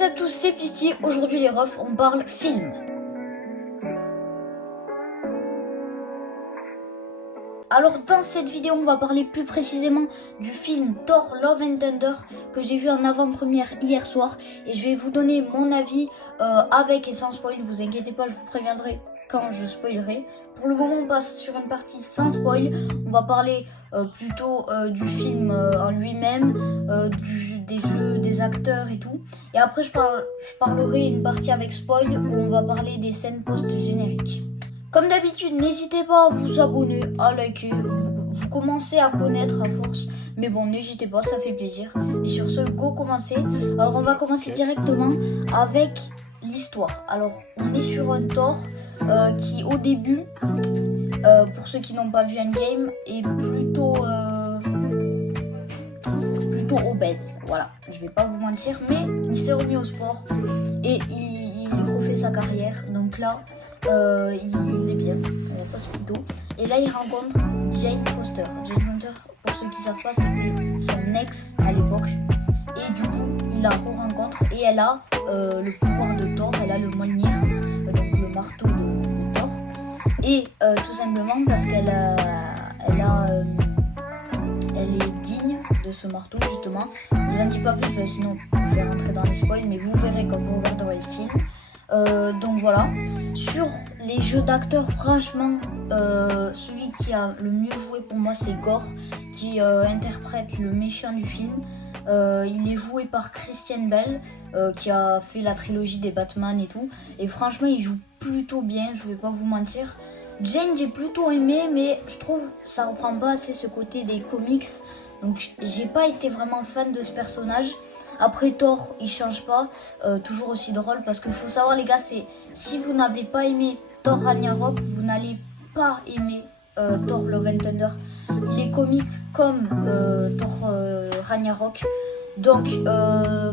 tous à tous, c'est Plisty. Aujourd'hui les refs, on parle film. Alors dans cette vidéo, on va parler plus précisément du film Thor Love and Thunder que j'ai vu en avant-première hier soir. Et je vais vous donner mon avis avec et sans spoil, vous inquiétez pas, je vous préviendrai quand je spoilerai. Pour le moment, on passe sur une partie sans spoil. On va parler plutôt du film en lui-même, des jeux, des acteurs et tout. Et après, je parlerai une partie avec spoil où on va parler des scènes post-génériques. Comme d'habitude, n'hésitez pas à vous abonner, à liker. Vous commencez à connaître à force. Mais bon, n'hésitez pas, ça fait plaisir. Et sur ce, go commencer. Alors, on va commencer directement avec l'histoire. Alors, on est sur un Thor qui, au début, pour ceux qui n'ont pas vu Endgame, est plutôt obèse. Voilà, je vais pas vous mentir, mais il s'est remis au sport et il refait sa carrière. Donc là, il est bien, on va pas se plutôt. Et là, il rencontre Jane Foster. Jane Foster, pour ceux qui savent pas, c'était son ex à l'époque. Et du coup, il la re-rencontre et elle a le pouvoir de Thor, elle a le Mjolnir, donc le marteau de Thor. Et tout simplement parce qu'elle est digne de ce marteau, justement. Je vous en dis pas plus, sinon je vais rentrer dans les spoils, mais vous verrez quand vous regarderez le film. Donc voilà. Sur les jeux d'acteurs, franchement, celui qui a le mieux joué pour moi, c'est Gore, qui interprète le méchant du film. Il est joué par Christian Bale, qui a fait la trilogie des Batman et tout. Et franchement, il joue plutôt bien, je vais pas vous mentir. Jane, j'ai plutôt aimé, mais je trouve ça reprend pas assez ce côté des comics. Donc j'ai pas été vraiment fan de ce personnage. Après Thor, il change pas, toujours aussi drôle, parce qu'il faut savoir les gars, c'est si vous n'avez pas aimé Thor Ragnarok, vous n'allez pas aimer Thor Love and Thunder. Il est comique comme Thor Ragnarok. Donc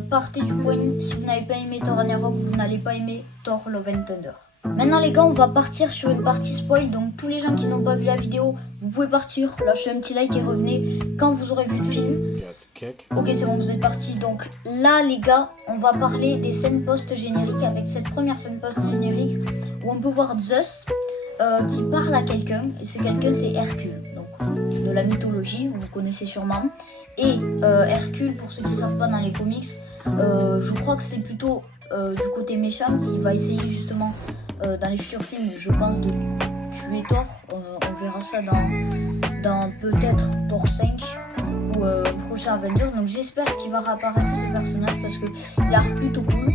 partez du point, si vous n'avez pas aimé Thor Ragnarok, vous n'allez pas aimer Thor Love and Thunder. Maintenant les gars, on va partir sur une partie spoil. Donc tous les gens qui n'ont pas vu la vidéo, vous pouvez partir, lâchez un petit like et revenez quand vous aurez vu le film. Ok, c'est bon, vous êtes partis. Donc là les gars, on va parler des scènes post-génériques avec cette première scène post-générique où on peut voir Zeus qui parle à quelqu'un. Et ce quelqu'un, c'est Hercule, donc de la mythologie, vous connaissez sûrement. Et Hercule, pour ceux qui ne savent pas dans les comics, je crois que c'est plutôt du côté méchant qui va essayer justement dans les futurs films, je pense, de tuer Thor. On verra ça dans peut-être Thor 5 ou prochain Avengers. Donc j'espère qu'il va réapparaître ce personnage parce qu'il a l'air plutôt cool.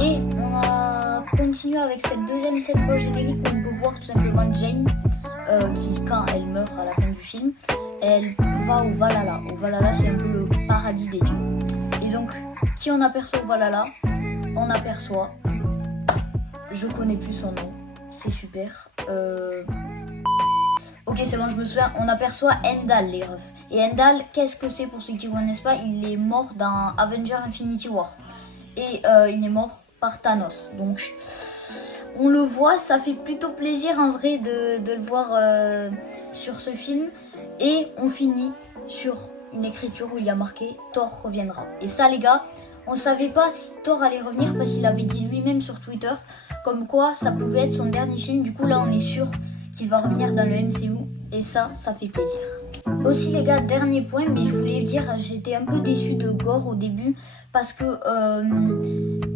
Et on va continuer avec cette deuxième scène post-générique où on peut voir tout simplement Jane qui, quand elle meurt à la fin du film, elle va au Valhalla. Au Valhalla, c'est un peu le paradis des dieux. Et donc, qui on aperçoit au Valhalla? On aperçoit, je connais plus son nom, c'est super. Ok, c'est bon, je me souviens. On aperçoit Heimdall, les refs. Et Heimdall, qu'est-ce que c'est pour ceux qui ne connaissent pas? Il est mort dans Avengers Infinity War. Et il est mort par Thanos. Donc, on le voit, ça fait plutôt plaisir en vrai de le voir sur ce film. Et on finit sur une écriture où il y a marqué Thor reviendra. Et ça, les gars, on savait pas si Thor allait revenir parce qu'il avait dit lui-même sur Twitter comme quoi ça pouvait être son dernier film. Du coup, là, on est sûr qu'il va revenir dans le MCU. Et ça fait plaisir. Aussi les gars, dernier point, mais je voulais dire, j'étais un peu déçue de Gore au début parce que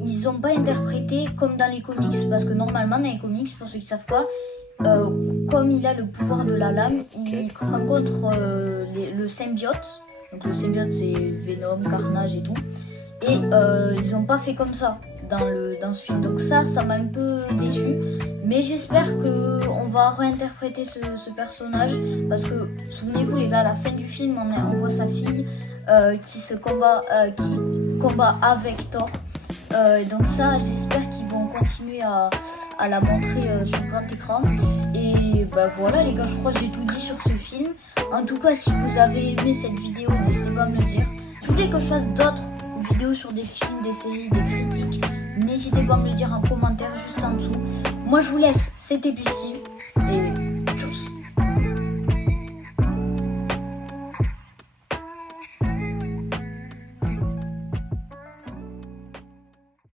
ils ont pas interprété comme dans les comics, parce que normalement dans les comics, pour ceux qui savent pas, comme il a le pouvoir de la lame, il rencontre le symbiote. Donc le symbiote, c'est Venom, Carnage et tout, et ils ont pas fait comme ça dans ce film. Donc ça m'a un peu déçu, mais j'espère que on va réinterpréter ce personnage, parce que souvenez-vous les gars, à la fin du film, on voit sa fille qui combat avec Thor. Donc ça, j'espère qu'ils vont continuer à la montrer sur grand écran. Et bah voilà les gars, je crois que j'ai tout dit sur ce film. En tout cas, si vous avez aimé cette vidéo, n'hésitez pas à me le dire. Si vous voulez que je fasse d'autres vidéos sur des films, des séries, des critiques, n'hésitez pas à me le dire en commentaire juste en dessous. Moi je vous laisse, c'était Plisty.